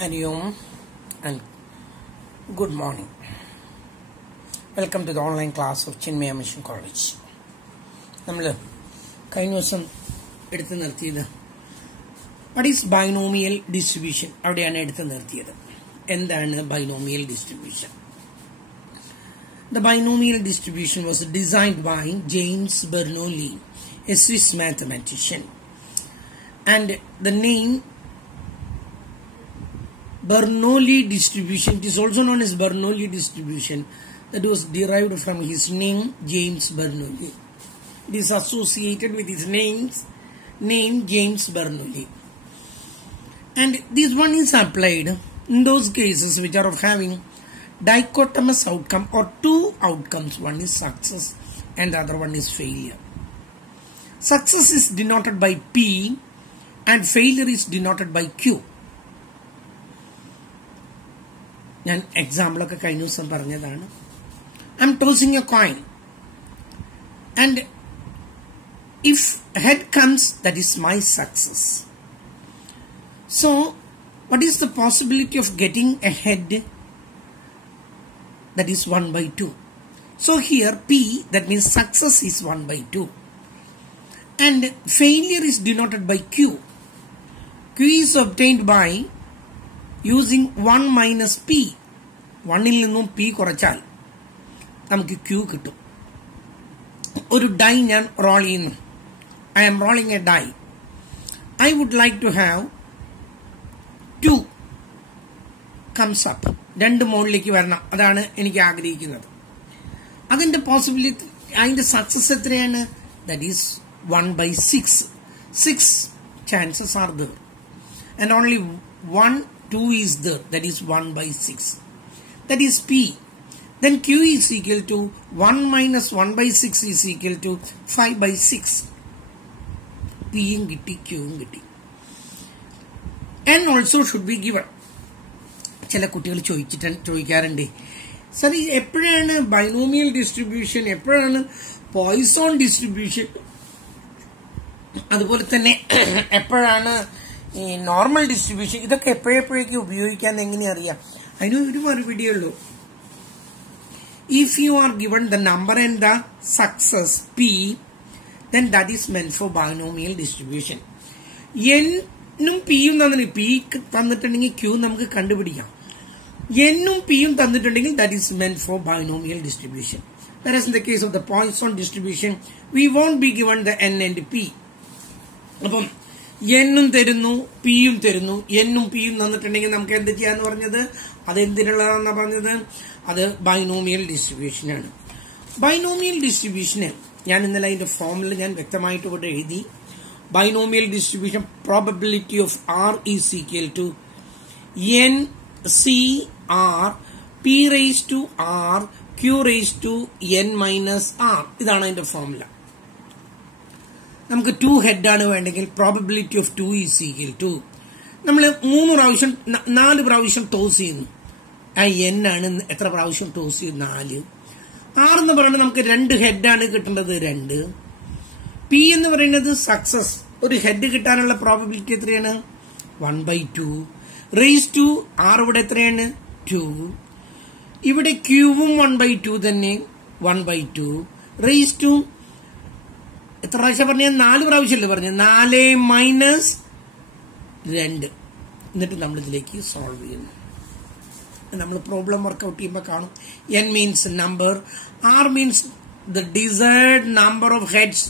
Hari Om and good morning. Welcome to the online class of Chinmaya Mission College. നമ്മൾ കഴിഞ്ഞ ദിവസം എടുത്തു നിർത്തിയത് വാട്ട് ഈസ് ബൈനോമിയൽ ഡിസ്ട്രിബ്യൂഷൻ, അവിടെയാണ് എടുത്തു നിർത്തിയത്. എന്താണ് binomial distribution? The binomial distribution was designed by James Bernoulli, a Swiss mathematician, and the name Bernoulli distribution, it is also known as Bernoulli distribution, that was derived from his name James Bernoulli. It is associated with his name James Bernoulli, and this one is applied in those cases which are of having dichotomous outcome or two outcomes. One is success and the other one is failure. Success is denoted by P and failure is denoted by Q. ഞാൻ എക്സാമ്പിളൊക്കെ കഴിഞ്ഞ ദിവസം പറഞ്ഞതാണ്. I M tossing A coin and if head comes that is my success. So what is the possibility of getting A head? That is 1 by 2. So here P, that means success, is 1 by 2. And failure is denoted by Q. Q is obtained by using 1 minus P. 1 il ninnum P korachal namukku Q kittum. Oru die njan roll cheyunu. I am rolling a die. I would like to have 2 comes up. രണ്ട് മോളിലേക്ക് വരണം, അതാണ് എനിക്ക് ആഗ്രഹിക്കുന്നത്. അതിന്റെ possibility, അതിന്റെ success എത്രയാണ്? That is 1 by 6. 6 chances are there and only 1, 2 is there, that is 1 by 6. That is P. Then Q is equal to 1 minus 1 by 6 is equal to 5 by 6. P യും കിട്ടി, Q യും കിട്ടി. And also should be given. ചില കുട്ടികൾ ചോദിക്കാറുണ്ട്, sir എപ്പോഴാണ് binomial distribution, എപ്പോഴാണ് Poisson distribution, അതുപോലെ തന്നെ എപ്പോഴാണ് ഈ നോർമൽ ഡിസ്ട്രിബ്യൂഷൻ, ഇതൊക്കെ എപ്പോഴെപ്പോഴേക്കും ഉപയോഗിക്കാൻ എങ്ങനെ അറിയാം? അതിന് ഒരു മറുപടിയേ ഉള്ളൂ. If you are given the number and the success P, then that is meant for binomial distribution. എന്നും പിയും തന്നിട്ട് P തന്നിട്ടുണ്ടെങ്കിൽ Q നമുക്ക് കണ്ടുപിടിക്കാം. എന്നും പിയും തന്നിട്ടുണ്ടെങ്കിൽ that is meant for binomial distribution. Whereas in the case of the Poisson distribution, we won't be given the N and P. അപ്പം എന്നും തരുന്നു, പിയും തരുന്നു. എന്നും പിയും തന്നിട്ടുണ്ടെങ്കിൽ നമുക്ക് എന്ത് ചെയ്യാന്ന് പറഞ്ഞത്? അതെന്തിനുള്ളതാണെന്നാ പറഞ്ഞത്? അത് ബൈനോമിയൽ ഡിസ്ട്രിബ്യൂഷനാണ്. ബൈനോമിയൽ ഡിസ്ട്രിബ്യൂഷന് ഞാൻ ഇന്നലെ അതിന്റെ ഫോമിൽ ഞാൻ വ്യക്തമായിട്ട് ഇവിടെ എഴുതി. Binomial distribution probability of R is equal to N C R P raised to R Q raised to N minus R. ഇതാണ് അതിന്റെ ഫോർമുല. നമുക്ക് 2 ഹെഡ് ആണ് വേണ്ടെങ്കിൽ probability of 2 is equal to, നമ്മൾ 4 പ്രാവശ്യം ടോസ് ചെയ്യുന്നു. ആ N ആണ് എത്ര പ്രാവശ്യം ടോസ് ചെയ്യും? 4. R എന്ന് പറയുന്നത് നമുക്ക് 2 ഹെഡാണ് കിട്ടേണ്ടത്, 2. P എന്ന് പറയുന്നത് സക്സസ്, ഒരു ഹെഡ് കിട്ടാനുള്ള പ്രോബബിലിറ്റി എത്രയാണ്? 1 by 2. റേസ് ടു R ഇവിടെ എത്രയാണ്? 2. ഇവിടെ ക്യൂവും 1 by 2 തന്നെ, 1 by 2. റേസ് ടു എത്ര പ്രാവശ്യം പറഞ്ഞ? 4 പ്രാവശ്യമല്ലേ പറഞ്ഞ? 4 മൈനസ് 2. എന്നിട്ട് നമ്മൾ ഇതിലേക്ക് സോൾവ് ചെയ്യുന്നു. നമ്മൾ പ്രോബ്ലം വർക്ക്ഔട്ട് ചെയ്യുമ്പോൾ കാണും. N means number, R means the desired number of heads,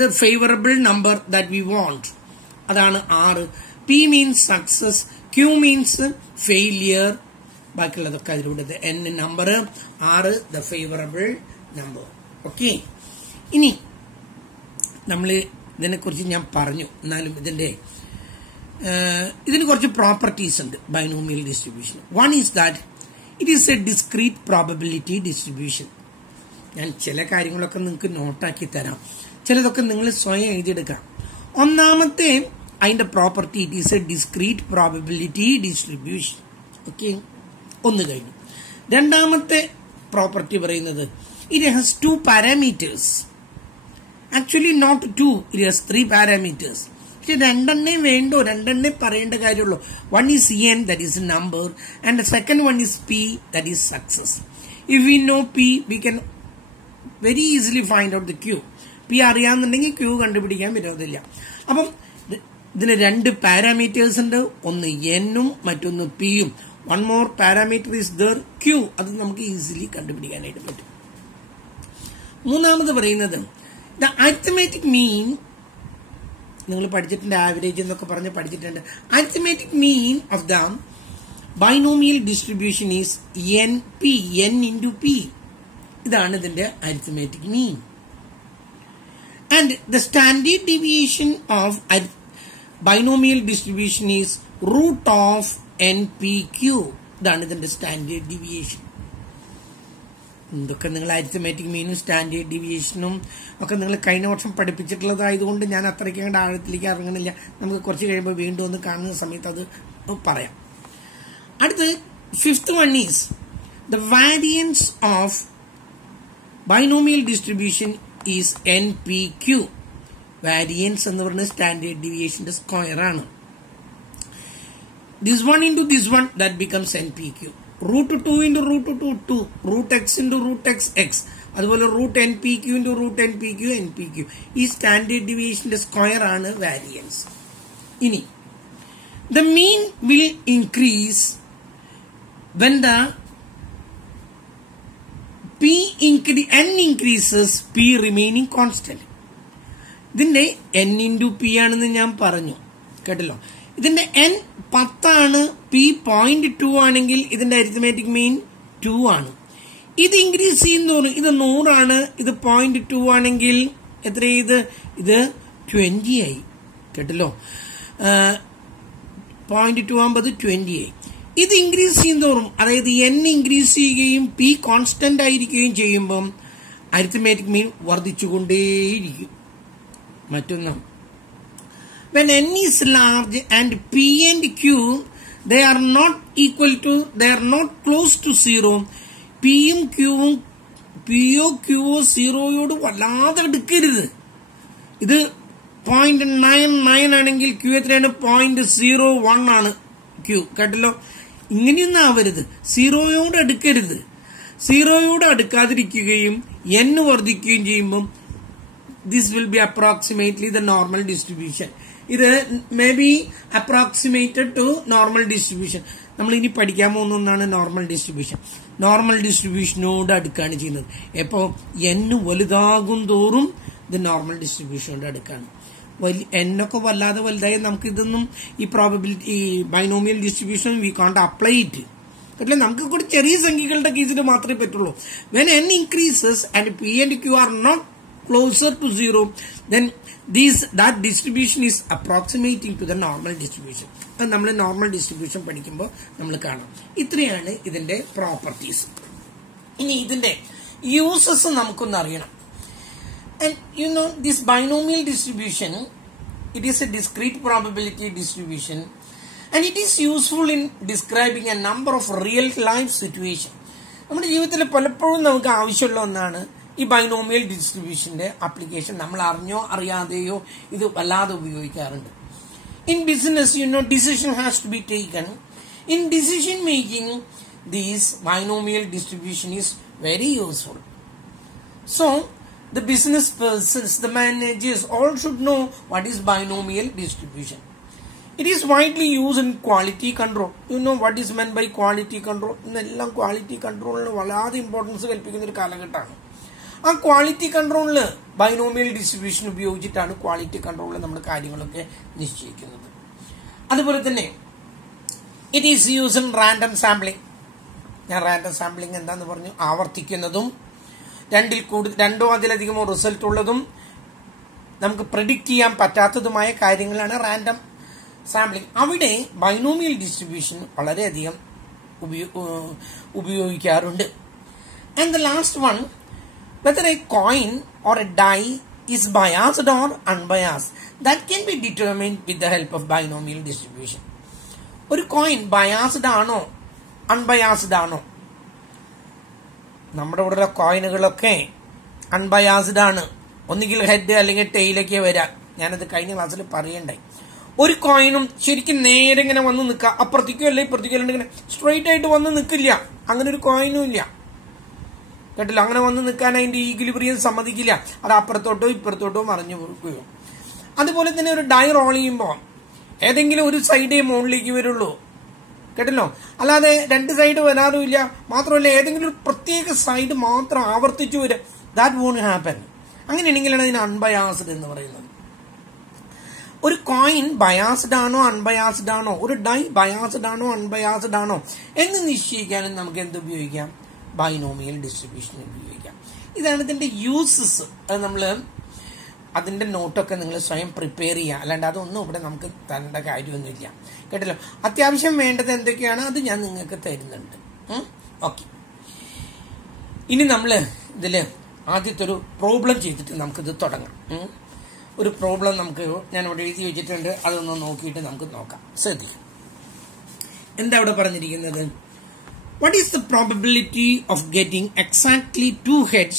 the favorable number that we want, അതാണ് R. P means success, Q means failure, ബാക്കിയുള്ളതൊക്കെ അതിലൂടെ N number, R the favorable number. Okay, ഇനി നമ്മൾ ഇതിനെക്കുറിച്ച് ഞാൻ പറഞ്ഞു, എന്നാലും ഇതിന് കുറച്ച് പ്രോപ്പർട്ടീസ് ഉണ്ട് binomial distribution. One is that it is a discrete probability distribution. ഞാൻ ചില കാര്യങ്ങളൊക്കെ നിങ്ങൾക്ക് നോട്ടാക്കി തരാം, ചിലതൊക്കെ നിങ്ങൾ സ്വയം എഴുതിയെടുക്കാം. ഒന്നാമത്തെ അതിന്റെ property, it is a discrete probability distribution. Okay, ഒന്ന് കഴിഞ്ഞു. രണ്ടാമത്തെ പ്രോപ്പർട്ടി പറയുന്നത് it has 2 parameters. Actually not 2, it has 3 parameters. പക്ഷെ രണ്ടെണ്ണേ വേണ്ടോ, രണ്ടെണ്ണേ പറയേണ്ട കാര്യമുള്ളൂ. One is N, that is number, and the second one is P, that is success. If we know P, we can very easily find out the Q. P അറിയാമെന്നുണ്ടെങ്കിൽ Q കണ്ടുപിടിക്കാൻ വിരോധമില്ല. അപ്പം ഇതിന് രണ്ട് പാരാമീറ്റേഴ്സ് ഉണ്ട്, ഒന്ന് എന്നും മറ്റൊന്ന് പിയും. One more parameter is there Q. അത് നമുക്ക് ഈസിലി കണ്ടുപിടിക്കാനായിട്ട് പറ്റും. മൂന്നാമത് പറയുന്നത് ദ അരിത്മെറ്റിക് മീൻ. നിങ്ങൾ പഠിച്ചിട്ടുണ്ട്, ആവറേജ് എന്നൊക്കെ പറഞ്ഞ് പഠിച്ചിട്ടുണ്ട്. Arithmetic mean of the binomial distribution is N P, N into P. ഇതാണ് ഇതിന്റെ arithmetic mean. And the standard deviation of binomial distribution is root of N P Q. ഇതാണ് ഇതിന്റെ സ്റ്റാൻഡേർഡ് ഡീവിയേഷൻ. ഇതൊക്കെ നിങ്ങൾ അരിത്മെറ്റിക് മീനും സ്റ്റാൻഡേർഡ് ഡീവിയേഷനും ഒക്കെ നിങ്ങൾ കഴിഞ്ഞ വർഷം പഠിപ്പിച്ചിട്ടുള്ളതായതുകൊണ്ട് ഞാൻ അത്രയ്ക്ക് അങ്ങോട്ട് ആഴത്തിലേക്ക് ഇറങ്ങുന്നില്ല. നമുക്ക് കുറച്ച് കഴിയുമ്പോൾ വീണ്ടും ഒന്ന് കാണുന്ന സമയത്ത് അത് പറയാം. അടുത്ത് fifth one is the variance of binomial distribution is N P Q. Variance എന്ന് പറയുന്നത് സ്റ്റാൻഡേർഡ് ഡീവിയേഷന്റെ സ്ക്വയർ ആണ്. This one into this one, that becomes N P Q. Root 2 into root 2 2, root X into root X X, അതുപോലെ root N P Q into root N P Q N P Q. ഈ standard ഡീവിയേഷന്റെ square ആണ് variance. ഇനി the mean will increase when the n increases, p remaining constant. ഇതിന്റെ n into P ആണെന്ന് ഞാൻ പറഞ്ഞു, കേട്ടല്ലോ. ഇതിന്റെ n 10 ആണ്, p 0.2 ആണെങ്കിൽ ഇതിന്റെ അരിത്മെറ്റിക് മീൻ 2 ആണ്. ഇത് ഇൻക്രീസ് ചെയ്യുന്നതോറും ഇത് 100 ആണ്, ഇത് 0.2 ആണെങ്കിൽ എത്ര ഇത് 20 ആയി, കേട്ടല്ലോ. 0.2 ആകുമ്പോൾ 20 ആയി. ഇത് ഇൻക്രീസ് ചെയ്യുന്നതോറും, അതായത് n ഇൻക്രീസ് ചെയ്യുകയും p കോൺസ്റ്റന്റ് ആയിരിക്കുകയും ചെയ്യുമ്പം അരിത്മെറ്റിക് മീൻ വർദ്ധിച്ചുകൊണ്ടേയിരിക്കും. മറ്റൊന്ന്, when n is large and p and q they are not equal to, they are not close to 0, p യും qവും pയോ qയോ 0യോട് വല്ലാതെ എടുക്കരുത്. ഇത് 0.99 ആണെങ്കിൽ q എത്രയാണ്? 0.01 ആണ് q, കേട്ടല്ലോ. ഇങ്ങനെയൊന്നും ആവരുത്, 0യോട് അടുക്കരുത്. 0യോട് അടുക്കാതിരിക്കുകയും n വർദ്ധിക്കുകയും ചെയ്യുമ്പം this will be approximately the normal distribution. ഇത് may be approximated to normal distribution. നമ്മൾ ഇനി പഠിക്കാൻ പോകുന്ന ഒന്നാണ് നോർമൽ ഡിസ്ട്രിബ്യൂഷൻ. നോർമൽ ഡിസ്ട്രിബ്യൂഷനോട് അടുക്കാണ് ചെയ്യുന്നത്. എപ്പോൾ n വലുതാകും തോറും ഇത് നോർമൽ ഡിസ്ട്രിബ്യൂഷനോട് അടുക്കാണ്. എന്നൊക്കെ വല്ലാതെ വലുതായി നമുക്ക് ഇതൊന്നും ഈ പ്രോബബിലിറ്റി, ഈ ബൈനോമിയൽ ഡിസ്ട്രിബ്യൂഷൻ വി കാണ്ട് അപ്ലൈ ഇറ്റ്. അല്ലെ, നമുക്ക് കൂടി ചെറിയ സംഖ്യകളുടെ കേസിൽ മാത്രമേ പറ്റുള്ളൂ. When n increases and p and q are not closer to 0, then that distribution is approximating to the normal distribution. അത് നമ്മൾ നോർമൽ ഡിസ്ട്രിബ്യൂഷൻ പഠിക്കുമ്പോൾ നമ്മൾ കാണാം. ഇത്രയാണ് ഇതിന്റെ പ്രോപ്പർട്ടീസ്. ഇനി ഇതിന്റെ യൂസസ് നമുക്കൊന്ന് അറിയണം. And you know, this binomial distribution, it is a discrete probability distribution, and it is useful in describing a number of real life situations. നമ്മുടെ ജീവിതത്തിൽ പലപ്പോഴും നമുക്ക് ആവശ്യമുള്ള ഒന്നാണ് ഈ ബൈനോമിയൽ ഡിസ്ട്രിബ്യൂഷന്റെ ആപ്ലിക്കേഷൻ. നമ്മൾ അറിഞ്ഞോ അറിയാതെയോ ഇത് വല്ലാതെ ഉപയോഗിക്കാറുണ്ട്. In business, you know, decision has to be taken. In decision making, these binomial distribution is very useful. So the business persons, the managers all should know what is binomial distribution. It is widely used in quality control. You know what is meant by quality control? ഇന്നെല്ലാം quality കൺട്രോളിന് വളരെ importance കൽപ്പിക്കുന്ന ഒരു കാലഘട്ടമാണ്. ആ quality കൺട്രോളിൽ binomial distribution ഉപയോഗിച്ചിട്ടാണ് quality കൺട്രോളിൽ നമ്മൾ കാര്യങ്ങളൊക്കെ നിശ്ചയിക്കുന്നത്. അതുപോലെ തന്നെ it is use in random sampling. ഞാൻ റാൻഡം സാമ്പിളിംഗ് എന്താന്ന് പറഞ്ഞു, ആവർത്തിക്കുന്നതും രണ്ടോ അതിലധികമോ റിസൾട്ട് ഉള്ളതും നമുക്ക് പ്രെഡിക്റ്റ് ചെയ്യാൻ പറ്റാത്തതുമായ കാര്യങ്ങളാണ് റാൻഡം സാമ്പിളിംഗ്. അവിടെ ബൈനോമിയൽ ഡിസ്ട്രിബ്യൂഷൻ വളരെയധികം ഉപയോഗിക്കാറുണ്ട്. And the last one, whether a coin or a die is biased or unbiased, that can be determined with the help of binomial distribution. ഒരു കോയിൻ ബയാസ്ഡ് ആണോ unbiased ആണോ? നമ്മുടെ ഇവിടെയുള്ള കോയിനുകളൊക്കെ unbiased ആണ്. ഒന്നുകിൽ ഹെഡ് അല്ലെങ്കിൽ ടെയിലൊക്കെ വരാം. ഞാനത് കഴിഞ്ഞ ക്ലാസ്സിൽ പറയണ്ടായി. ഒരു കോയിനും ശരിക്കും നേരെ ഇങ്ങനെ വന്ന് നിൽക്കുക, അപ്പുറത്തേക്കോ അല്ലെ ഇപ്പുറത്തേക്കോ അല്ലാണ്ട് ഇങ്ങനെ സ്ട്രെയിറ്റ് ആയിട്ട് വന്ന് നിൽക്കില്ല. അങ്ങനെ ഒരു കോയിനും ഇല്ല കേട്ടില്ല. അങ്ങനെ വന്ന് നിൽക്കാൻ അതിന്റെ ഈക്വിലിബ്രിയം സമ്മതിക്കില്ല. അത് അപ്പുറത്തോട്ടോ ഇപ്പുറത്തോട്ടോ മറിഞ്ഞു കൊടുക്കുകയോ. അതുപോലെ തന്നെ ഒരു ഡൈ റോൾ ചെയ്യുമ്പോൾ ഏതെങ്കിലും ഒരു സൈഡേ മുകളിലേക്ക് വരുള്ളൂ കേട്ടല്ലോ, അല്ലാതെ രണ്ട് സൈഡ് വരാറുമില്ല. മാത്രമല്ല ഏതെങ്കിലും ഒരു പ്രത്യേക സൈഡ് മാത്രം ആവർത്തിച്ചു വരിക, ദാറ്റ് വോണ്ട് ഹാപ്പൻ. അങ്ങനെയാണെങ്കിലാണ് അതിന് അൺബയാസ്ഡ് എന്ന് പറയുന്നത്. ഒരു കോയിൻ ബയാസ്ഡ് ആണോ അൺബയാസ്ഡ് ആണോ, ഒരു ഡൈ ബയാസ്ഡ് ആണോ അൺബയാസ്ഡ് ആണോ എന്ന് നിശ്ചയിക്കാനും നമുക്ക് എന്ത് ഉപയോഗിക്കാം? ബൈനോമിയൽ ഡിസ്ട്രിബ്യൂഷൻ ഉപയോഗിക്കാം. ഇതാണ് ഇതിന്റെ യൂസസ്. അത് നമ്മൾ അതിന്റെ നോട്ടൊക്കെ നിങ്ങൾ സ്വയം പ്രിപ്പയർ ചെയ്യുക, അല്ലാണ്ട് അതൊന്നും ഇവിടെ നമുക്ക് തരേണ്ട കാര്യമൊന്നുമില്ല കേട്ടല്ലോ. അത്യാവശ്യം വേണ്ടത് എന്തൊക്കെയാണ് അത് ഞാൻ നിങ്ങൾക്ക് തരുന്നുണ്ട്. ഓക്കെ, ഇനി നമ്മൾ ഇതില് ആദ്യത്തെ ഒരു പ്രോബ്ലം ചെയ്തിട്ട് നമുക്കിത് തുടങ്ങാം. ഒരു പ്രോബ്ലം നമുക്ക് ഞാൻ ഇവിടെ എഴുതി വെച്ചിട്ടുണ്ട്, അതൊന്ന് നോക്കിയിട്ട് നമുക്ക് നോക്കാം. ശ്രദ്ധിക്കും എന്താ ഇവിടെ പറഞ്ഞിരിക്കുന്നത്? What is the probability of getting exactly 2 heads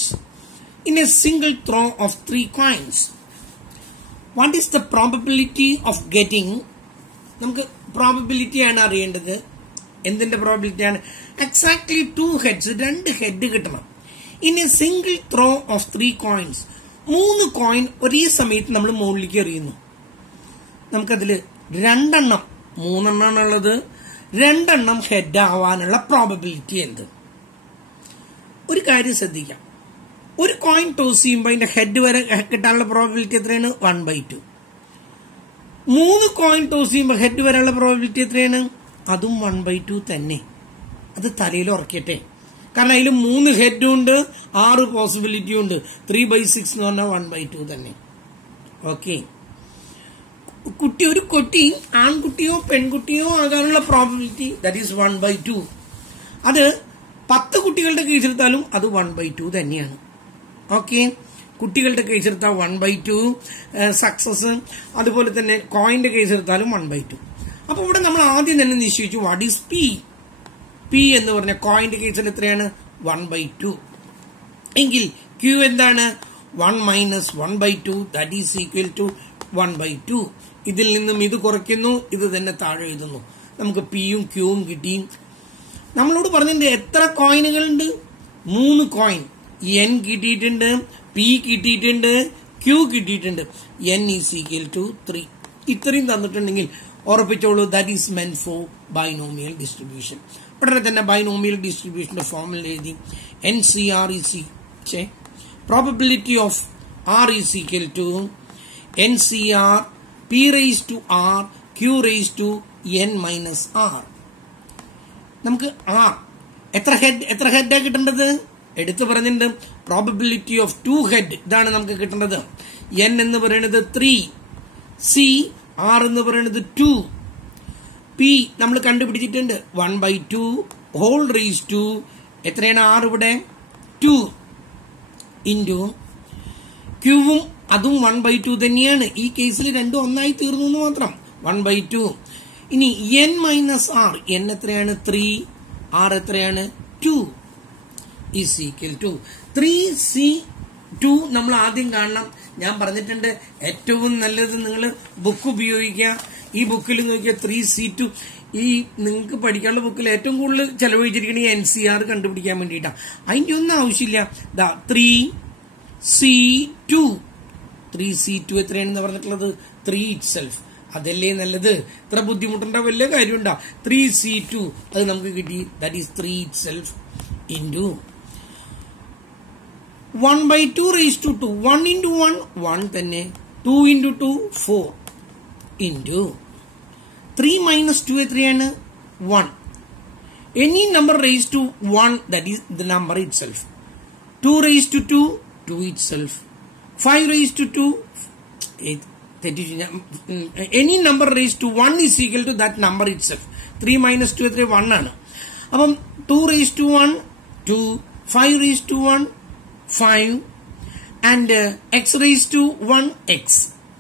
in a single throw of 3 coins? What is the probability of getting? നമുക്ക് പ്രോബബിലിറ്റി ആണ് അറിയേണ്ടത്. എന്തിന്റെ പ്രോബബിലിറ്റി ആണ്? എക്സാക്ട്ലി 2 heads, 2 ഹെഡ് കിട്ടണം. In A single throw of 3 coins, 3 coin ഒരേ സമയത്ത് നമ്മൾ മുകളിലേക്ക് എറിയുന്നു. നമുക്കതില് 2 എണ്ണം, 3 എണ്ണാണുള്ളത്, 2 എണ്ണം ഹെഡ് ആവാനുള്ള പ്രോബബിലിറ്റി എന്ത്? ഒരു കാര്യം ശ്രദ്ധിക്കാം, ഒരു കോയിൻ ടോസ് ചെയ്യുമ്പോൾ അതിന്റെ ഹെഡ് വരെ കിട്ടാനുള്ള പ്രോബബിലിറ്റി എത്രയാണ്? 1/2. 3 കോയിൻ ടോസ് ചെയ്യുമ്പോൾ ഹെഡ് വരാനുള്ള പ്രോബബിലിറ്റി എത്രയാണ്? അതും 1/2 തന്നെ. അത് തലയിൽ ഉറക്കട്ടെ, കാരണം അതിൽ 3 ഹെഡും ഉണ്ട്, 6 പോസിബിലിറ്റിയും ഉണ്ട്. 3/6 എന്ന് പറഞ്ഞാൽ 1/2 തന്നെ. ഓക്കെ, ഒരു കുട്ടി ആൺകുട്ടിയോ പെൺകുട്ടിയോ ആകാനുള്ള പ്രോബബിലിറ്റി ദാറ്റ് ഈസ് 1/2. അത് 10 കുട്ടികളുടെ കേസെടുത്താലും അത് 1/2 തന്നെയാണ്. ഓക്കെ, കുട്ടികളുടെ കേസെടുത്താൽ 1/2 സക്സസ്, അതുപോലെ തന്നെ കോയിന്റെ കേസെടുത്താലും 1/2. അപ്പൊ ഇവിടെ നമ്മൾ ആദ്യം തന്നെ നിശ്ചയിച്ചു വാട്ട് ഈസ് പി. പി എന്ന് പറഞ്ഞ കോയിന്റെ കേസിൽ എത്രയാണ്? 1/2. എങ്കിൽ ക്യൂ എന്താണ്? 1 - 1/2 ദാറ്റ് ഈസ് ഈക്വൽ ടു 1/2. ഇതിൽ നിന്നും ഇത് കുറയ്ക്കുന്നു, ഇത് തന്നെ താഴെ എഴുതുന്നു. നമുക്ക് പിയും ക്യൂവും കിട്ടി. നമ്മളോട് പറഞ്ഞിട്ടുണ്ട് എത്ര കോയിനുകളുണ്ട്? 3 കോയിൻ. എൻ കിട്ടിയിട്ടുണ്ട്, പി കിട്ടിയിട്ടുണ്ട്, ക്യൂ കിട്ടിയിട്ടുണ്ട്. N is equal to 3. ഇത്രയും തന്നിട്ടുണ്ടെങ്കിൽ ഉറപ്പിച്ചോളൂ that is meant for binomial distribution. ഉടനെ തന്നെ ബൈനോമിയൽ ഡിസ്ട്രിബ്യൂഷന്റെ ഫോർമുല എഴുതി. NCR probability of R is equal to NCR P raised to R Q raised to N minus R. നമുക്ക് R എത്ര head കിട്ടേണ്ടത്? എടുത്തു പറഞ്ഞിട്ടുണ്ട് പ്രോബബിലിറ്റി ഓഫ് 2 ഹെഡ്, ഇതാണ് നമുക്ക് കിട്ടേണ്ടത്. N എന്ന് പറയുന്നത് 3, C R എന്ന് പറയുന്നത് 2, P നമ്മൾ കണ്ടുപിടിച്ചിട്ടുണ്ട് 1/2 ഹോൾ റേസ് ടു എത്രയാണ്? R ഇവിടെ 2 ഇൻറ്റു ക്യൂവും അതും 1/2 തന്നെയാണ്. ഈ കേസിൽ രണ്ടും ഒന്നായി തീർന്നു എന്ന് മാത്രം. 1/2. ഇനി N മൈനസ് R, N എത്രയാണ്? 3, R എത്രയാണ്? 2 ഈസ് ഈക്വൽ ടു 3C2. നമ്മൾ ആദ്യം കാണണം. ഞാൻ പറഞ്ഞിട്ടുണ്ട് ഏറ്റവും നല്ലത് നിങ്ങൾ ബുക്ക് ഉപയോഗിക്കുക. ഈ ബുക്കിൽ നോക്കിയാൽ 3C2, ഈ നിങ്ങൾക്ക് പഠിക്കാനുള്ള ബുക്കിൽ ഏറ്റവും കൂടുതൽ ചെലവഴിച്ചിരിക്കുന്നത് NCR കണ്ടുപിടിക്കാൻ വേണ്ടിയിട്ടാണ്. അതിന്റെ ഒന്നും ആവശ്യമില്ല. 3C2 എത്രയാണെന്ന് പറഞ്ഞിട്ടുള്ളത്? 3 itself. അതല്ലേ നല്ലത്? ഇത്ര ബുദ്ധിമുട്ടുണ്ട വലിയ കാര്യമുണ്ടാ? 3C2 അത് നമുക്ക് കിട്ടി. That is 3 itself into 1/2 raised to 2. 1 into 1 1 തന്നെ. 2 into 2 4 ഇൻറ്റു 3 minus 2 എത്രയാണ്? 1. Any number raised to 1 that is the number itself. 2 raised to 2 2 itself. 5 raised to 2 any number raised to 1 is equal to that number itself. 3 minus 2 എത്ര? 1 ആണ്. അപ്പം 2 raised to 1 2, 5 raised to 1 5 and x raised to 1 x.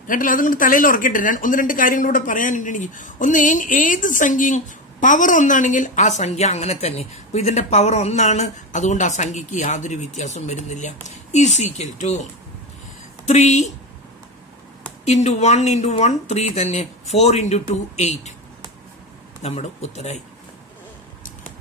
കേട്ടല്ലോ, അതുകൊണ്ട് തലയിൽ ഉറക്കട്ടെ. 1-2 കാര്യങ്ങളൂടെ പറയാനുണ്ട് എനിക്ക്. ഒന്ന്, ഏത് സംഖ്യയും പവർ 1 ആണെങ്കിൽ ആ സംഖ്യ അങ്ങനെ തന്നെ. അപ്പൊ ഇതിന്റെ പവർ 1 ആണ്, അതുകൊണ്ട് ആ സംഖ്യക്ക് യാതൊരു വ്യത്യാസവും വരുന്നില്ല. Is equal to 3 into 1 into 1 3 തന്നെ, 4 ഇൻറ്റു 2 8. നമ്മുടെ ഉത്തരമായി.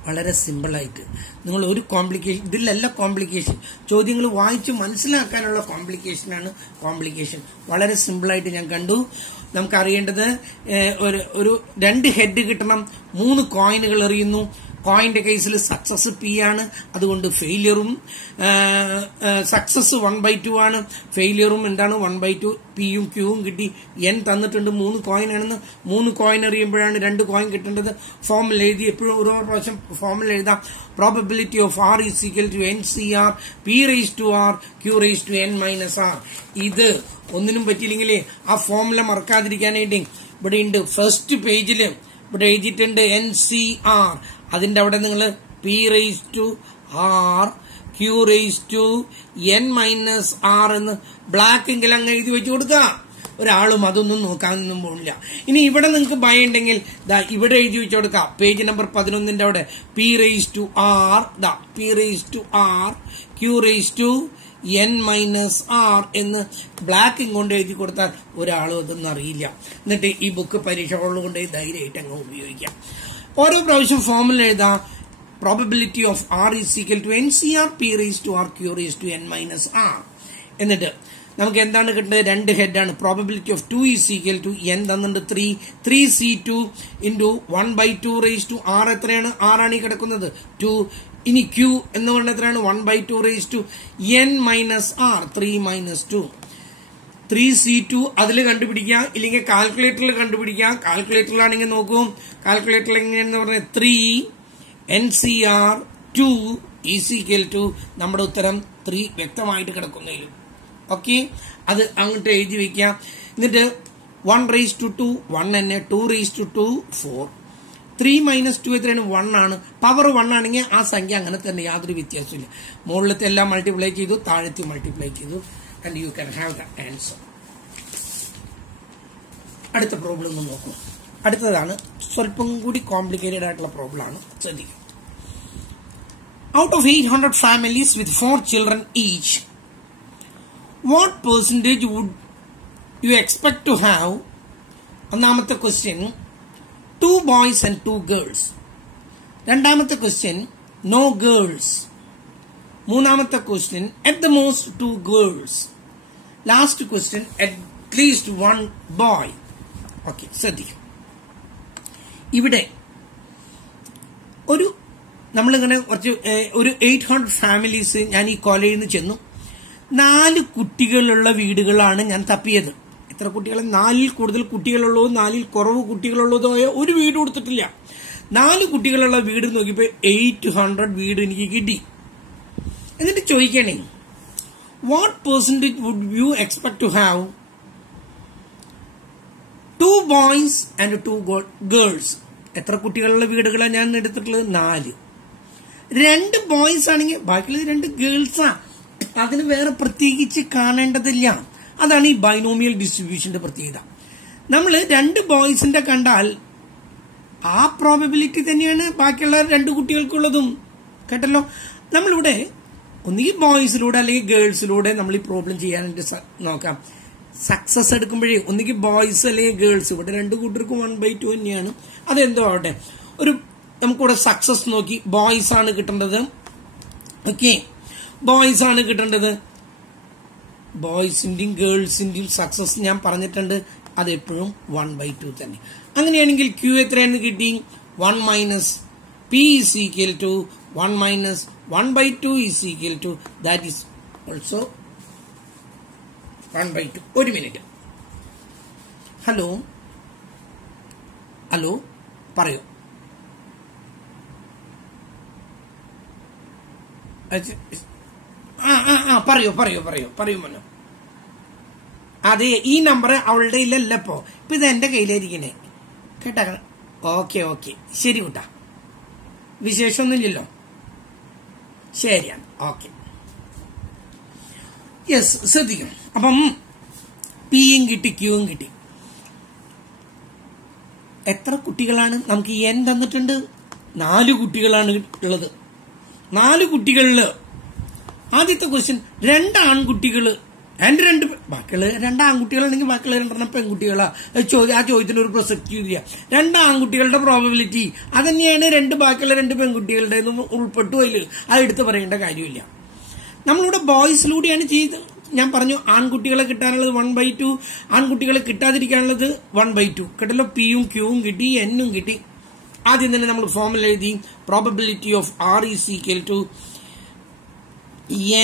വളരെ സിമ്പിളായിട്ട് നിങ്ങൾ ഒരു കോംപ്ലിക്കേഷൻ, ഇതിലല്ല കോംപ്ലിക്കേഷൻ, ചോദ്യങ്ങൾ വായിച്ച് മനസ്സിലാക്കാനുള്ള കോംപ്ലിക്കേഷനാണ് കോംപ്ലിക്കേഷൻ. വളരെ സിമ്പിളായിട്ട് ഞാൻ കണ്ടു. നമുക്കറിയേണ്ടത് ഒരു 2 ഹെഡ് കിട്ടണം, 3 കോയിനുകൾ എറിയുന്നു. കോയിന്റെ കേസിൽ സക്സസ് പി ആണ്, അതുകൊണ്ട് ഫെയിലിയറും സക്സസ് 1/2 ആണ്, ഫെയിലിയറും എന്താണ് 1/2. പിയും ക്യൂവും കിട്ടി. എൻ തന്നിട്ടുണ്ട് 3 കോയിൻ ആണെന്ന്. 3 കോയിൻ എറിയുമ്പോഴാണ് 2 കോയിൻ കിട്ടേണ്ടത്. ഫോമിൽ എഴുതി, എപ്പോഴും ഓരോ പ്രാവശ്യം ഫോമിൽ എഴുതാം. Probability of R is equal to NCR P raised to R Q raised to N minus R. ഇത് ഒന്നിനും പറ്റിയില്ലെങ്കിൽ ആ ഫോമുല മറക്കാതിരിക്കാനായിട്ട് ഇവിടെ ഉണ്ട്. ഫസ്റ്റ് പേജില് ഇവിടെ എഴുതിയിട്ടുണ്ട് NCR. അതിന്റെ അവിടെ നിങ്ങൾ P raised to R Q raised to N minus R എന്ന് ബ്ലാക്ക് എങ്കിൽ അങ്ങ് എഴുതി വെച്ചു കൊടുക്കുക. ഒരാളും അതൊന്നും നോക്കാനൊന്നും പോകില്ല. ഇനി ഇവിടെ നിങ്ങൾക്ക് ഭയം ഉണ്ടെങ്കിൽ ഇവിടെ എഴുതി വെച്ചു കൊടുക്കാം. പേജ് നമ്പർ 11 അവിടെ P raised to R, P raised to R Q raised to N minus R എന്ന് ബ്ലാക്ക് കൊണ്ട് എഴുതി കൊടുത്താൽ ഒരാളും അതൊന്നും അറിയില്ല. എന്നിട്ട് ഈ ബുക്ക് പരീക്ഷകളിൽ കൊണ്ട് ധൈര്യമായിട്ട് അങ്ങ് ഉപയോഗിക്കാം. ഓരോ പ്രാവശ്യം ഫോമുല എഴുതാം. Probability of R is equal to NCR P raised to R Q raised to N minus R. എന്നിട്ട് നമുക്ക് എന്താണ് കിട്ടുന്നത്? 2 ഹെഡാണ്. Probability of 2 is equal to N തന്നിട്ടുണ്ട് 3C2 into 1/2 raised to R. എത്രയാണ്? R ആണ് ഈ കിടക്കുന്നത് 2. ഇനി Q എന്ന് പറഞ്ഞാൽ എത്രയാണ്? 1/2 raised to N minus R 3 minus 2. 3C2 അതിൽ കണ്ടുപിടിക്കാം, ഇല്ലെങ്കിൽ കാൽക്കുലേറ്ററിൽ കണ്ടുപിടിക്കാം. കാൽക്കുലേറ്ററിലാണെങ്കിൽ നോക്കും. കാൽക്കുലേറ്ററിൽ എങ്ങനെയാണെന്ന് പറഞ്ഞാൽ 3 NCR 2 ഈസ് ഈക്വൽ ടു നമ്മുടെ ഉത്തരം 3 വ്യക്തമായിട്ട് കിടക്കുന്നതിലും. ഓക്കെ, അത് അങ്ങോട്ട് എഴുതി വെക്കാം. എന്നിട്ട് 1 raised to 2 1 തന്നെ, 2 raised to 2 4. 3 minus 2 എത്രയാണ്? 1 ആണ്. പവർ 1 ആണെങ്കിൽ ആ സംഖ്യ അങ്ങനെ തന്നെ, യാതൊരു വ്യത്യാസമില്ല. മുകളിലത്തെ എല്ലാം മൾട്ടിപ്ലൈ ചെയ്തു, താഴത്തെ മൾട്ടിപ്ലൈ ചെയ്തു. And you can have the answer. അടുത്ത പ്രോബ്ലം ഒന്ന് നോക്കൂ. അടുത്തതാണ് സ്വല്പം കൂടി കോംപ്ലിക്കേറ്റഡ് ആയിട്ടുള്ള പ്രോബ്ലം ആണ്. ശ്രദ്ധിക്കും. Out of 800 families with 4 children each, what percentage would you expect to have? ഒന്നാമത്തെ ക്വസ്റ്റ്യൻ 2 boys and 2 girls. രണ്ടാമത്തെ ക്വസ്റ്റ്യൻ no girls. മൂന്നാമത്തെ question at the most 2 girls. Last question at least 1 boy. Okay, ശ്രദ്ധിക്കും. ഇവിടെ നമ്മളിങ്ങനെ ഒരു 800 families ഞാൻ ഈ കോളേജിൽ നിന്ന് ചെന്നു. 4 കുട്ടികളുള്ള വീടുകളാണ് ഞാൻ തപ്പിയത്. എത്ര കുട്ടികൾ? 4ൽ കൂടുതൽ കുട്ടികളുള്ളതോ 4ൽ കുറവ് കുട്ടികളുള്ളതോ ഒരു വീട് കൊടുത്തിട്ടില്ല. 4 കുട്ടികളുള്ള വീട് നോക്കിയപ്പോൾ 800 വീട് എനിക്ക് കിട്ടി. എന്നിട്ട് ചോദിക്കണേ, what percentage would you expect to have? 2 boys and 2 girls. എത്ര കുട്ടികളുള്ള വീടുകളാണ് ഞാൻ എടുത്തിട്ടുള്ളത്? 4. 2 ബോയ്സ് ആണെങ്കിൽ ബാക്കിയുള്ളത് 2 ഗേൾസാ. അതിന് വേറെ പ്രത്യേകിച്ച് കാണേണ്ടതില്ല. അതാണ് ഈ ബൈനോമിയൽ ഡിസ്ട്രിബ്യൂഷന്റെ പ്രത്യേകത. നമ്മൾ 2 ബോയ്സിന്റെ കണ്ടാൽ ആ പ്രോബബിലിറ്റി തന്നെയാണ് ബാക്കിയുള്ള 2 കുട്ടികൾക്കുള്ളതും. കേട്ടല്ലോ? നമ്മളിവിടെ ഒന്നുകിൽ ബോയ്സിലൂടെ അല്ലെങ്കിൽ ഗേൾസിലൂടെ നമ്മൾ ഈ പ്രോബ്ലം ചെയ്യാനായിട്ട് നോക്കാം. സക്സസ് എടുക്കുമ്പോഴേ ഒന്നുകിൽ ബോയ്സ് അല്ലെങ്കിൽ ഗേൾസ്. ഇവിടെ 2 കൂട്ടർക്കും 1/2 തന്നെയാണ്. അതെന്തോ ആവട്ടെ. നമുക്കിവിടെ സക്സസ് നോക്കി ബോയ്സ് ആണ് കിട്ടേണ്ടത്. ഓക്കെ, ബോയ്സ് ആണ് കിട്ടേണ്ടത്. ബോയ്സിന്റെയും ഗേൾസിന്റെയും സക്സസ് ഞാൻ പറഞ്ഞിട്ടുണ്ട്, അതെപ്പോഴും 1/2 തന്നെ. അങ്ങനെയാണെങ്കിൽ Q എത്രയാണെന്ന് കിട്ടി? 1 minus P is equal to 1 minus 1/2 is equal to, that is also 1/2. ഒരു മിനിറ്റ്. ഹലോ പറയൂ. പറയൂ മനോ. അതെ, ഈ നമ്പർ അവളുടെ ഇല്ലല്ലോ. ഇപ്പൊ ഇത് എന്റെ കയ്യിലായിരിക്കണേ. കേട്ടാ? ഓക്കെ ശരി കൂട്ടാ. വിശേഷമൊന്നുമില്ലല്ലോ. ശരിയാണ്. ഓക്കെ, യെസ്, ശ്രദ്ധിക്കണം. അപ്പം പിയും കിട്ടി, ക്യൂവും കിട്ടി. എത്ര കുട്ടികളാണ്? നമുക്ക് N തന്നിട്ടുണ്ട്. 4 കുട്ടികളാണ് ഉള്ളത്. 4 കുട്ടികളില് ആദ്യത്തെ ക്വസ്റ്റ്യൻ 2 ആൺകുട്ടികള് അതിന്റെ ബാക്കിയുള്ള 2 ആൺകുട്ടികളാണെങ്കിൽ ബാക്കിയുള്ള 2 പെൺകുട്ടികളാ. ആ ചോദ്യത്തിന് ഒരു പ്രസക്തി ഇല്ല. 2 ആൺകുട്ടികളുടെ പ്രോബബിലിറ്റി അത് തന്നെയാണ് ബാക്കിയുള്ള 2 പെൺകുട്ടികളുടെ ഉൾപ്പെട്ടു. അത് എടുത്ത് പറയേണ്ട കാര്യമില്ല. നമ്മളിവിടെ ബോയ്സിലൂടെയാണ് ചെയ്തത്. ഞാൻ പറഞ്ഞു ആൺകുട്ടികളെ കിട്ടാനുള്ളത് 1/2, ആൺകുട്ടികളെ കിട്ടാതിരിക്കാനുള്ളത് 1/2. കേട്ടല്ലോ, പിയും ക്യൂവും കിട്ടി, എന്നും കിട്ടി. ആദ്യം തന്നെ നമ്മൾ ഫോർമുല എഴുതി. Probability of R is equal to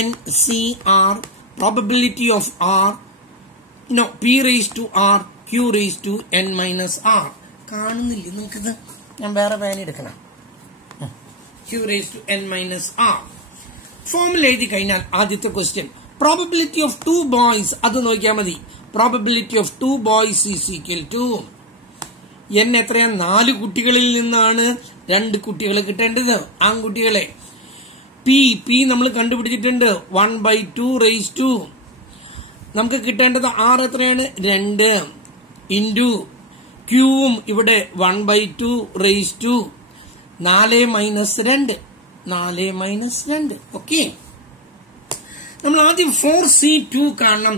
NCR. Probability of R, no, P raised to R, Q raised to N minus R. കാണുന്നില്ലേ നിങ്ങൾക്കിത്? ഞാൻ വേറെ പേന എടുക്കണം. Q raised to N minus R. Formula എഴുതി കഴിഞ്ഞാൽ ആദ്യത്തെ ക്വസ്റ്റ്യൻ പ്രോബബിലിറ്റി ഓഫ് 2 boys, അത് നോക്കിയാൽ മതി. Probability of 2 boys is equal to N എത്രയാ? 4 കുട്ടികളിൽ നിന്നാണ് 2 കുട്ടികളെ കിട്ടേണ്ടത്, ആൺകുട്ടികളെ. പി നമ്മൾ കണ്ടുപിടിച്ചിട്ടുണ്ട് 1/2 raised to, നമുക്ക് കിട്ടേണ്ടത് R എത്രയാണ്? 2 ഇൻറ്റു ക്യൂവും ഇവിടെ 1/2 raised to 4 - 2. ഓക്കെ, നമ്മൾ ആദ്യം 4C2 കാണണം.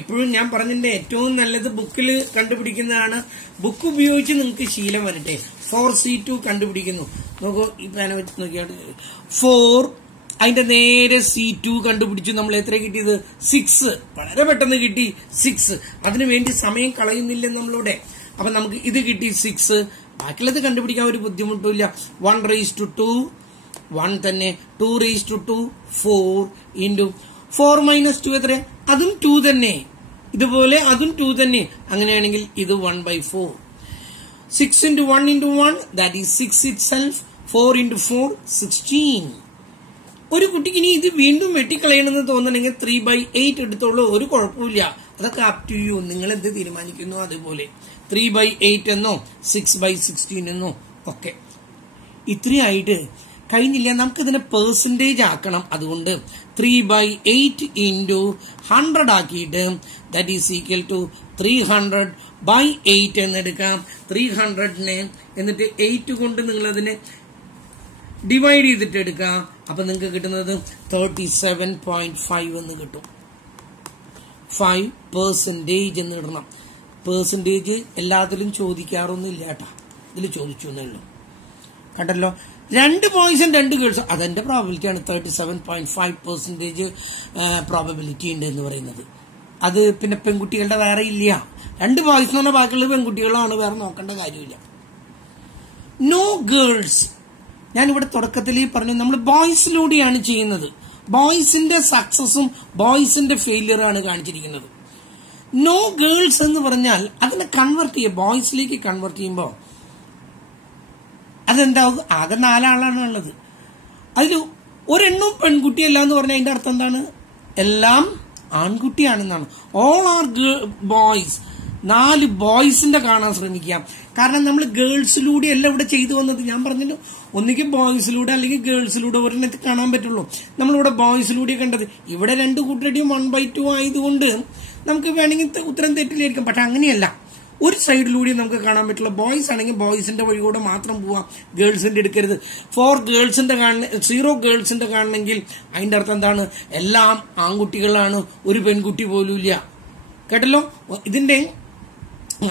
എപ്പോഴും ഞാൻ പറഞ്ഞതിന്റെ ഏറ്റവും നല്ലത് ബുക്കിൽ കണ്ടുപിടിക്കുന്നതാണ്. ബുക്ക് ഉപയോഗിച്ച് നിങ്ങൾക്ക് ശീലം വരട്ടെ. 4C2 കണ്ടുപിടിക്കുന്നു. നോക്കൂ, ഈ പേന വെച്ച് നോക്കിയാൽ 4, അതിന്റെ നേരെ C2 കണ്ടുപിടിച്ചു. നമ്മൾ എത്ര കിട്ടിയത്? 6. വളരെ പെട്ടെന്ന് കിട്ടി 6. അതിനുവേണ്ടി സമയം കളയുന്നില്ല നമ്മളിവിടെ. അപ്പൊ നമുക്ക് ഇത് കിട്ടി 6. ബാക്കിയുള്ളത് കണ്ടുപിടിക്കാൻ ഒരു ബുദ്ധിമുട്ടില്ല. 1 raised to 2, 1 തന്നെ. 2 raised to 2, 4 ഇൻറ്റു 4 minus 2 എത്ര? അതും 2 തന്നെ. ഇതുപോലെ അതും 2 തന്നെ. അങ്ങനെയാണെങ്കിൽ ഇത് 1/4. 6 into 1 into 1, that is 6 itself. 4 into 4, 16. ഒരു കുട്ടിക്ക് ഇനി ഇത് വീണ്ടും വെട്ടിക്കളയണമെന്ന് തോന്നണമെങ്കിൽ 3/8 എടുത്തോളൂ, ഒരു കുഴപ്പമില്ല. അതൊക്കെ അപ് ടു യു, നിങ്ങൾ എന്ത് തീരുമാനിക്കുന്നു അതുപോലെ. 3/8 എന്നോ 6/16 എന്നോ ഒക്കെ. ഇത്രയായിട്ട് കഴിഞ്ഞില്ല, നമുക്കിതിനെ പെർസെന്റേജ് ആക്കണം. അതുകൊണ്ട് 3/8 into 100 ആക്കിയിട്ട് ദാറ്റ് ഈസ് ഈക്വൽ ടു 300/8 എന്നെടുക്കാം. 300നെ എന്നിട്ട് 8 കൊണ്ട് നിങ്ങൾ അതിനെ ഡിവൈഡ് ചെയ്തിട്ട് എടുക്കാം. അപ്പൊ നിങ്ങൾക്ക് കിട്ടുന്നത് 37.5 എന്ന് കിട്ടും. 5% എന്ന് ഇടണം. പെർസെന്റേജ് എല്ലാത്തിലും ചോദിക്കാറൊന്നുമില്ല കേട്ടാ, ഇതിൽ ചോദിച്ചു എന്നേ ഉള്ളൂ. കണ്ടല്ലോ, 2 ബോയ്സും 2 ഗേൾസും, അതെന്റെ പ്രോബബിലിറ്റിയാണ്. 37.5% പ്രോബബിലിറ്റി ഉണ്ട് എന്ന് പറയുന്നത്. അത് പിന്നെ പെൺകുട്ടികളുടെ വേറെ ഇല്ല. 2 ബോയ്സ് എന്ന് പറഞ്ഞാൽ ബാക്കിയുള്ളത് പെൺകുട്ടികളാണ്, വേറെ നോക്കേണ്ട കാര്യമില്ല. നോ ഗേൾസ്, ഞാൻ ഇവിടെ തുടക്കത്തിൽ പറഞ്ഞു നമ്മൾ ബോയ്സിലൂടെയാണ് ചെയ്യുന്നത്. ബോയ്സിന്റെ സക്സസും ബോയ്സിന്റെ ഫെയിലിയറാണ് കാണിച്ചിരിക്കുന്നത്. നോ ഗേൾസ് എന്ന് പറഞ്ഞാൽ അതിനെ കൺവേർട്ട് ചെയ്യുക, ബോയ്സിലേക്ക് കൺവേർട്ട് ചെയ്യുമ്പോൾ അതെന്താവും? ആകെ 4 ആളാണ് ഉള്ളത്. അതിൽ ഒരെണ്ണവും പെൺകുട്ടിയല്ല എന്ന് പറഞ്ഞാൽ അതിന്റെ അർത്ഥം എന്താണ്? എല്ലാം ആൺകുട്ടിയാണെന്നാണ്. All are boys. 4 ബോയ്സിന്റെ കാണാൻ ശ്രമിക്കാം. കാരണം നമ്മൾ ഗേൾസിലൂടെ അല്ല ഇവിടെ ചെയ്തു വന്നത്. ഞാൻ പറഞ്ഞല്ലോ, ഒന്നുകിൽ ബോയ്സിലൂടെ അല്ലെങ്കിൽ ഗേൾസിലൂടെ ഒരെണ്ണത്തിൽ കാണാൻ പറ്റുള്ളൂ. നമ്മളിവിടെ ബോയ്സിലൂടെ കണ്ടത്. ഇവിടെ 2 കൂട്ടരുടെയും 1/2 ആയതുകൊണ്ട് നമുക്ക് വേണമെങ്കിൽ ഉത്തരം തെറ്റില്ലായിരിക്കും. പക്ഷെ അങ്ങനെയല്ല, ഒരു സൈഡിലൂടെ നമുക്ക് കാണാൻ പറ്റുള്ള. ബോയ്സ് ആണെങ്കിൽ ബോയ്സിന്റെ വഴികൂടെ മാത്രം പോവാം, ഗേൾസിന്റെ എടുക്കരുത്. 0 ഗേൾസിന്റെ കാണണമെങ്കിൽ അതിന്റെ അർത്ഥം എന്താണ്? എല്ലാം ആൺകുട്ടികളാണ്, ഒരു പെൺകുട്ടി പോലും ഇല്ല. കേട്ടല്ലോ, ഇതിന്റെ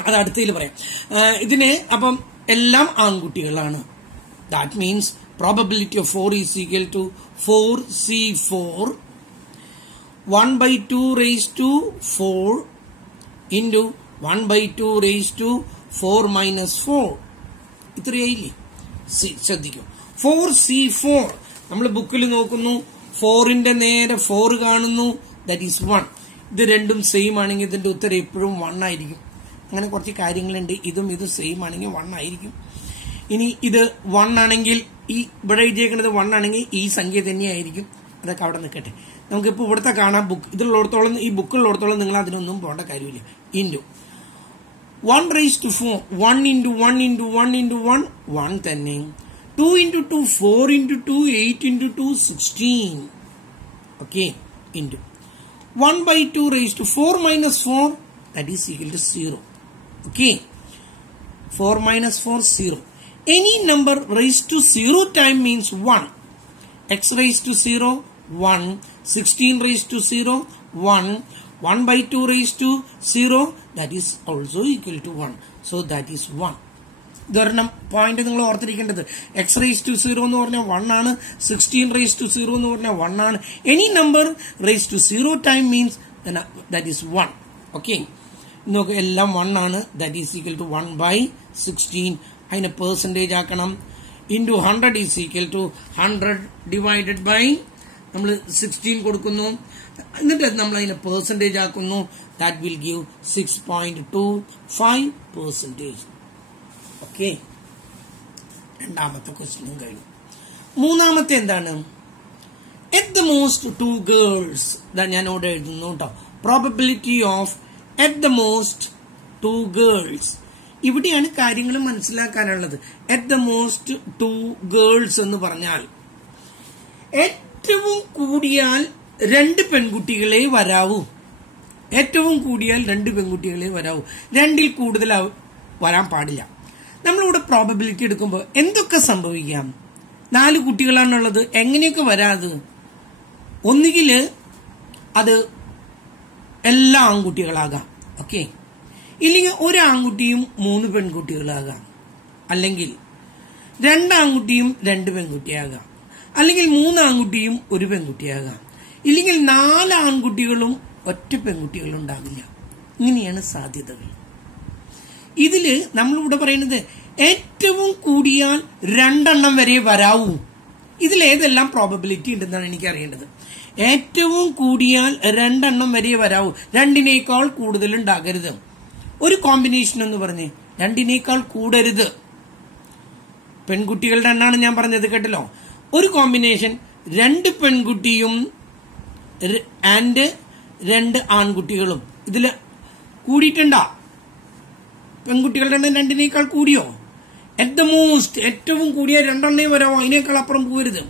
അത് അടുത്തതിൽ പറയാം. ഇതിനെ അപ്പം എല്ലാം ആൺകുട്ടികളാണ്. That means probability of 4 is equal to 4C4 1/2 raised to 4 into 1/2 raised to 4 minus 4. ഇത്രയായില്ലേ? ശ്രദ്ധിക്കും. 4C4 നമ്മൾ ബുക്കിൽ നോക്കുന്നു. 4ന്റെ നേരെ 4 കാണുന്നു, ദാറ്റ് ഈസ് 1. ഇത് രണ്ടും സെയിം ആണെങ്കിൽ ഇതിന്റെ ഉത്തരം എപ്പോഴും 1 ആയിരിക്കും. അങ്ങനെ കുറച്ച് കാര്യങ്ങളുണ്ട്. ഇതും സെയിം ആണെങ്കിൽ 1 ആയിരിക്കും. ഇനി ഇത് 1 ആണെങ്കിൽ ഈ ഇവിടെ എഴുതിയേക്കുന്നത് 1 ആണെങ്കിൽ ഈ സംഖ്യ തന്നെയായിരിക്കും. അതൊക്കെ അവിടെ നിൽക്കട്ടെ. നമുക്കിപ്പോൾ ഇവിടുത്തെ കാണാം. ഇതിലുള്ളിടത്തോളം, ഈ ബുക്കിലുള്ളിടത്തോളം നിങ്ങൾ അതിനൊന്നും പോകേണ്ട കാര്യമില്ല. Into 1 raised to 4, 1 into 1 into 1 into 1, 1 തന്നെ. 2 into 2, 4 into 2, 8 into 2, 16. Okay, into 1/2 raised to 4 minus 4, that is equal to 0. Okay, 4 minus 4, 0. Any number raised to 0 time means 1. X raised to 0, 1. 16 raised to 0, 1. 1 by 2 raised to 0, that is also equal to 1. So that is 1. ഇതൊരെണ്ണം point നിങ്ങൾ ഓർത്തിരിക്കേണ്ടത്. X raise to 0 എന്ന് പറഞ്ഞാൽ 1 ആണ്. 16 raise to 0 എന്ന് പറഞ്ഞാൽ 1 ആണ്. Any number raise to 0 time means that is 1. Okay, നോക്ക് എല്ലാം 1 ആണ്. That is equal to 1 by 16. അതിനെ പെർസെന്റേജ് ആക്കണം. Into 100 is equal to 100 divided by നമ്മൾ 16 കൊടുക്കുന്നു. എന്നിട്ട് നമ്മൾ അതിനെ പെർസെന്റേജ് ആക്കുന്നു. That will give 6.25%. ഓക്കെ, രണ്ടാമത്തെ ക്വസ്റ്റ്യനും കഴിഞ്ഞു. മൂന്നാമത്തെ എന്താണ്? At the most 2 girls. ഞാൻ ഇവിടെ എഴുതുന്നു കേട്ടോ. Probability of at the most 2 girls. ഇവിടെയാണ് കാര്യങ്ങൾ മനസ്സിലാക്കാനുള്ളത്. അറ്റ് ദ മോസ്റ്റ് 2 ഗേൾസ് എന്ന് പറഞ്ഞാൽ ഏറ്റവും കൂടിയാൽ 2 പെൺകുട്ടികളെ വരാവൂ. ഏറ്റവും കൂടിയാൽ 2 പെൺകുട്ടികളെ വരാവൂ. 2ൽ കൂടുതൽ വരാൻ പാടില്ല. നമ്മളിവിടെ പ്രോബബിലിറ്റി എടുക്കുമ്പോൾ എന്തൊക്കെ സംഭവിക്കാം? 4 കുട്ടികളാണുള്ളത്. എങ്ങനെയൊക്കെ വരാത്? ഒന്നുകിൽ അത് എല്ലാ ആൺകുട്ടികളാകാം. ഓക്കെ, ഇല്ലെങ്കിൽ 1 ആൺകുട്ടിയും 3 പെൺകുട്ടികളാകാം. അല്ലെങ്കിൽ 2 ആൺകുട്ടിയും 2 പെൺകുട്ടിയാകാം. അല്ലെങ്കിൽ 3 ആൺകുട്ടിയും 1 പെൺകുട്ടിയാകാം. ഇല്ലെങ്കിൽ 4 ആൺകുട്ടികളും 1 പെൺകുട്ടികളും ഉണ്ടാകില്ല. ഇങ്ങനെയാണ് സാധ്യതകൾ. ഇതില് നമ്മളിവിടെ പറയുന്നത് ഏറ്റവും കൂടിയാൽ 2 വരെ വരാവൂ. ഇതിലേതെല്ലാം പ്രോബബിലിറ്റി ഉണ്ടെന്നാണ് എനിക്ക് അറിയേണ്ടത്. ഏറ്റവും കൂടിയാൽ 2 വരെ വരാവൂ. 2നേക്കാൾ കൂടുതൽ ഉണ്ടാകരുത്. ഒരു കോമ്പിനേഷൻ എന്ന് പറഞ്ഞ് 2നേക്കാൾ കൂടരുത്. പെൺകുട്ടികളുടെ എണ്ണാണ് ഞാൻ പറഞ്ഞത്, കേട്ടല്ലോ. ഒരു കോമ്പിനേഷൻ 2 പെൺകുട്ടിയും ആൻഡ് 2 ആൺകുട്ടികളും. ഇതില് കൂടിയിട്ടുണ്ടാ? പെൺകുട്ടികളുടെ എണ്ണം 2നേക്കാൾ കൂടിയോ? അറ്റ് ദ മോസ്റ്റ് ഏറ്റവും കൂടിയ 2 വരാമോ? അതിനേക്കാൾ അപ്പുറം പോകരുത്.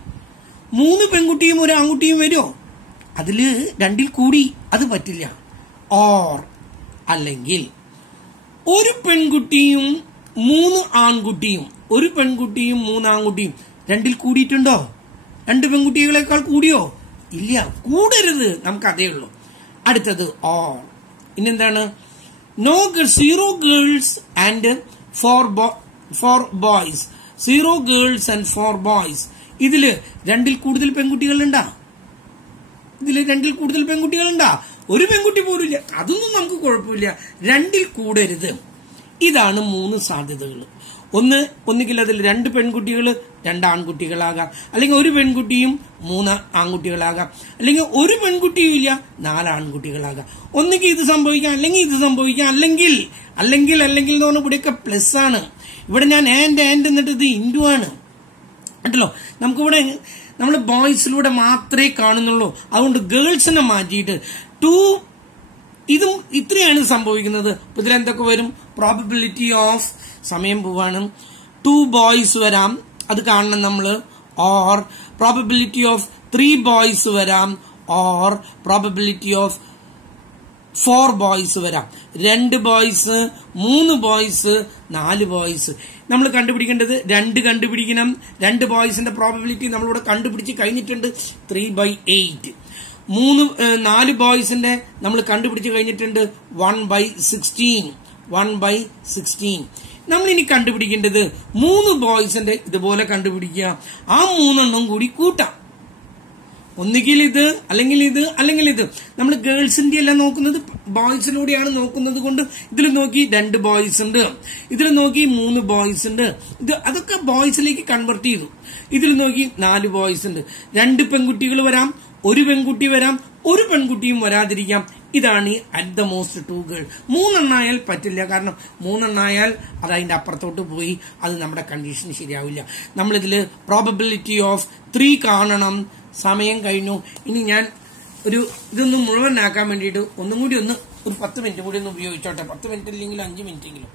3 പെൺകുട്ടിയും 1 ആൺകുട്ടിയും വരുമോ? അതില് 2ൽ കൂടി അത് പറ്റില്ല. ഓർ അല്ലെങ്കിൽ 1 പെൺകുട്ടിയും 3 ആൺകുട്ടിയും, 1 പെൺകുട്ടിയും 3 ആൺകുട്ടിയും 2ൽ കൂടിയിട്ടുണ്ടോ? 2 പെൺകുട്ടികളെക്കാൾ കൂടിയോ? ഇല്ല, കൂടരുത്. നമുക്ക് അതേ ഉള്ളൂ. അടുത്തത് ഓർ. ഇന്നെന്താണ്? No 0 girls and 4 boys. 0 girls and 4 boys. ഇതില് 2ൽ കൂടുതൽ പെൺകുട്ടികളുണ്ടാ? ഇതില് 2ൽ കൂടുതൽ പെൺകുട്ടികളുണ്ടാ? 1 പെൺകുട്ടി പോലും ഇല്ല. അതൊന്നും നമുക്ക് കുഴപ്പമില്ല. 2ൽ കൂടരുത്. ഇതാണ് 3 സാധ്യതകൾ. ഒന്നുകിൽ അതിൽ 2 പെൺകുട്ടികൾ 2 ആൺകുട്ടികളാകാം. അല്ലെങ്കിൽ 1 പെൺകുട്ടിയും 3 ആൺകുട്ടികളാകാം. അല്ലെങ്കിൽ 1 പെൺകുട്ടിയും ഇല്ല 4 ആൺകുട്ടികളാകാം. ഒന്നുകിൽ ഇത് സംഭവിക്കാം, അല്ലെങ്കിൽ ഇത് സംഭവിക്കാം. അല്ലെങ്കിൽ എന്ന് പറഞ്ഞാൽ ഇവിടെയൊക്കെ പ്ലസ് ആണ്. ഇവിടെ ഞാൻ ആൻഡ് എന്നിട്ട് ഇത് ഇൻഡു ആണ് കേട്ടല്ലോ. നമുക്കിവിടെ നമ്മൾ ബോയ്സിലൂടെ മാത്രമേ കാണുന്നുള്ളൂ. അതുകൊണ്ട് ഗേൾസിനെ മാറ്റിയിട്ട് 2 ഇതും ഇത്രയാണ് സംഭവിക്കുന്നത്. ഇതിലെന്തൊക്കെ വരും? പ്രോബബിലിറ്റി ഓഫ്, സമയം പോവാണ്, 2 ബോയ്സ് വരാം, അത് കാണണം നമ്മള്. ഓർ പ്രോബബിലിറ്റി ഓഫ് 3 ബോയ്സ് വരാം. ഓർ പ്രോബബിലിറ്റി ഓഫ് 4 ബോയ്സ് വരാം. 2 ബോയ്സ്, 3 ബോയ്സ്, 4 ബോയ്സ്. നമ്മൾ കണ്ടുപിടിക്കേണ്ടത് 2 കണ്ടുപിടിക്കണം. 2 ബോയ്സിന്റെ പ്രോബബിലിറ്റി നമ്മളിവിടെ കണ്ടുപിടിച്ച് കഴിഞ്ഞിട്ടുണ്ട്. 3/8. 4 ബോയ്സിന്റെ നമ്മൾ കണ്ടുപിടിച്ച് കഴിഞ്ഞിട്ടുണ്ട്. 1/16. 1/16. നമ്മൾ ഇനി കണ്ടുപിടിക്കേണ്ടത് 3 ബോയ്സിന്റെ ഇതുപോലെ കണ്ടുപിടിക്കുക. ആ 3 കൂടി കൂട്ടാം. ഒന്നുകിൽ ഇത്, അല്ലെങ്കിൽ ഇത്, അല്ലെങ്കിൽ ഇത്. നമ്മൾ ഗേൾസിന്റെ അല്ല നോക്കുന്നത്, ബോയ്സിലൂടെയാണ് നോക്കുന്നത്. കൊണ്ട് ഇതിൽ നോക്കി 2 ബോയ്സ് ഉണ്ട്, ഇതിൽ നോക്കി 3 ബോയ്സ് ഉണ്ട്. അതൊക്കെ ബോയ്സിലേക്ക് കൺവെർട്ട് ചെയ്തു. ഇതിൽ നോക്കി 4 ബോയ്സ് ഉണ്ട്. 2 പെൺകുട്ടികൾ വരാം, 1 പെൺകുട്ടി വരാം, 1 പെൺകുട്ടിയും വരാതിരിക്കാം. ഇതാണ് അറ്റ് ദ മോസ്റ്റ് 2 ഗേൾ. 3 പറ്റില്ല. കാരണം 3 അത് അതിന്റെ അപ്പുറത്തോട്ട് പോയി. അത് നമ്മുടെ കണ്ടീഷൻ ശരിയാവില്ല. നമ്മളിതിൽ പ്രോബബിലിറ്റി ഓഫ് 3 കാണണം. സമയം കഴിഞ്ഞു. ഇനി ഞാൻ ഇതൊന്ന് മുഴുവനാക്കാൻ വേണ്ടിയിട്ട് ഒരു 10 മിനിറ്റ് കൂടി ഒന്ന് ഉപയോഗിച്ചോട്ടെ. 10 മിനിറ്റ് ഇല്ലെങ്കിൽ 5 മിനിറ്റെങ്കിലും.